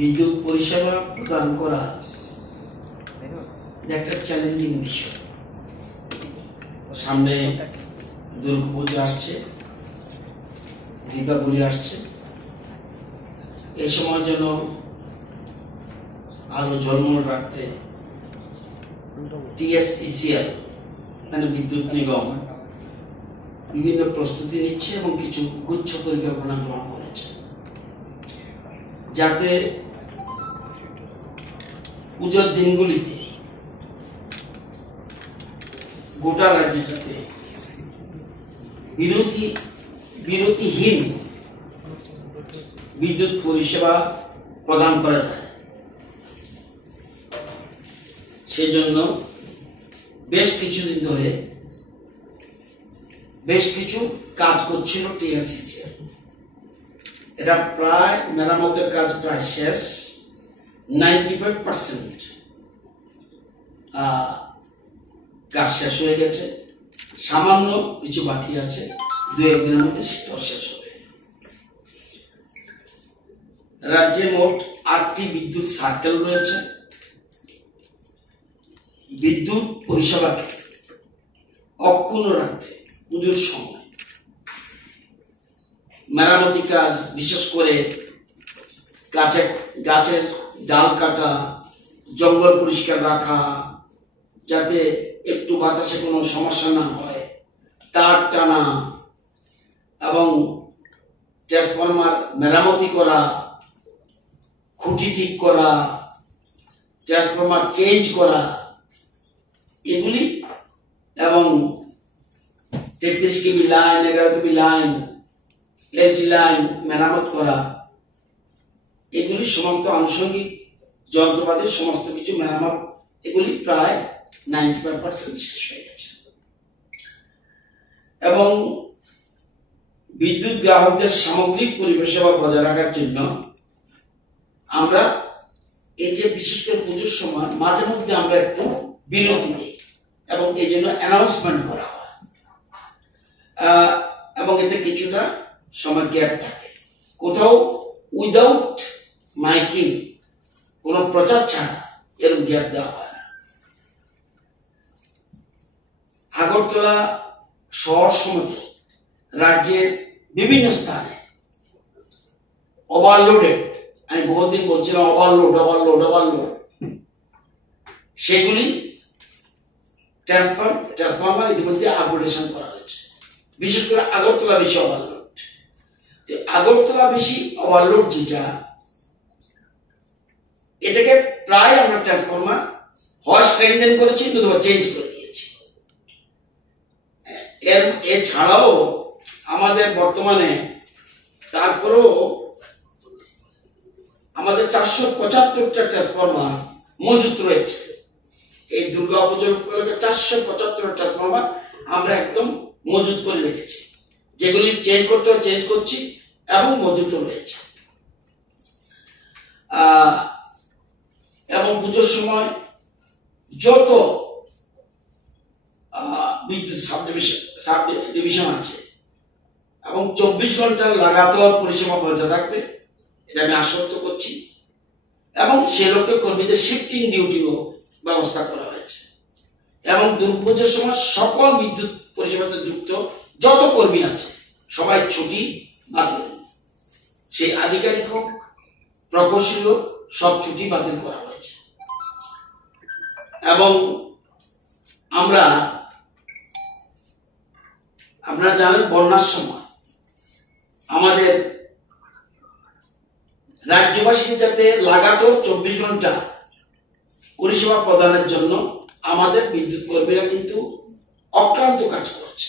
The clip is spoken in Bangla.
বিদ্যুৎ পরিষেবা প্রদান করা একটা চ্যালেঞ্জিং বিষয়। সামনে দুর্গাপূজা আসছে, দীপাবলি আসছে, এই সময় যেন আলো ঝলমল রাখতে TSECL মানে বিদ্যুৎ নিগম বিভিন্ন প্রস্তুতি নিচ্ছে এবং কিছু গুচ্ছ পরিকল্পনা গ্রহণ করেছে, যাতে পুজোর দিনগুলিতে গোটা রাজ্যে যাতে বিরতিহীন বিদ্যুৎ পরিষেবা প্রদান করা যায়। সেই জন্য বেশ কিছুদিন ধরে বেশ কিছু কাজ করছিল TSECL। এটা প্রায় মেরামতের কাজ প্রায় শেষ, 95% কাজ শেষ হয়ে গেছে, সামান্য কিছু বাকি আছে, 2-1 দিনের মধ্যে সেটাও শেষ হবে। রাজ্যে মোট 8টি বিদ্যুৎ সার্কেল রয়েছে। বিদ্যুৎ পরিষেবাকে অক্ষুণ্ণ রাখতে পুজোর সময় মেরামতি কাজ, বিশেষ করে গাছের ডাল কাটা, জঙ্গল পরিষ্কার রাখা, যাতে একটু বাতাসে কোনো সমস্যা না হয়, তার টানা এবং ট্রান্সফরমার মেরামতি করা, খুঁটি ঠিক করা, ট্রান্সফরমার চেঞ্জ করা, এগুলি এবং 33 কেবি লাইন, 11 কেবি লাইন, এলটি লাইন মেরামত করা, এগুলি সমস্ত আনুষঙ্গিক যন্ত্রপাতির সমস্ত কিছু মেরামত, এগুলি প্রায় 95% শেষ হয়ে গেছে। এবং বিদ্যুৎ গ্রাহকদের সামগ্রিক পরিষেবা বজায় রাখার জন্য আমরা এই যে বিশেষ করে পুজোর সময় মাঝে মধ্যে আমরা একটু বিরতি দিই এবং এই জন্য অ্যানাউন্সমেন্ট করা হয় এবং এতে কিছুটা সময় গ্যাপ থাকে। কোথাও উইদাউট মাইকিং, কোন প্রচার ছাড়া এরকম গ্যাপ দেওয়া হয় না। আগরতলা শহর সমেত রাজ্যের বিভিন্ন স্থানে ওভারলোডেড, আমি বহুদিন বলছিলাম ওভারলোড, সেগুলি ট্রান্সফরমার ইতিমধ্যে আপগ্রেডেশন করা হয়েছে। বিশেষ করে আগরতলা বেশি ওভারলোড, যেটা এটাকে প্রায় আমরা ট্রান্সফরমার হয় স্ট্রেংথেন করেছি অথবা চেঞ্জ করে দিয়েছি। এছাড়াও আমাদের বর্তমানে তারপরেও আমাদের 475টা ট্রান্সফরমার মজুত রয়েছে। এই দুর্গা পুজোর উপলক্ষে 475 ট্রান্সফরমার আমরা একদম মজুত করে রেখেছি, যেগুলি চেঞ্জ করতে হয় চেঞ্জ করছি এবং মজুত রয়েছে। এবং পুজোর সময় যত বিদ্যুৎ সাব ডিভিশন আছে এবং 24 ঘন্টা লাগাতার পরিষেবা বজায় থাকবে, এটা আমি আশ্বস্ত করছি। এবং সে লক্ষ্যে কর্মীদের শিফটিং ডিউটিও ব্যবস্থা করা হয়েছে। এবং দুর্গাপূজার সময় সকল বিদ্যুৎ পরিষেবাতে যুক্ত যত কর্মী আছে সবাই ছুটি বাতিল, সেই আধিকারিক হোক, প্রকৌশলী হোক, সব ছুটি বাতিল করা হয়েছে। এবং আপনারা জানেন বন্যার সময় আমাদের রাজ্যবাসীকে যাতে লাগাতার 24 ঘন্টা পরিষেবা প্রদানের জন্য আমাদের বিদ্যুৎ কর্মীরা কিন্তু অক্লান্ত কাজ করছে।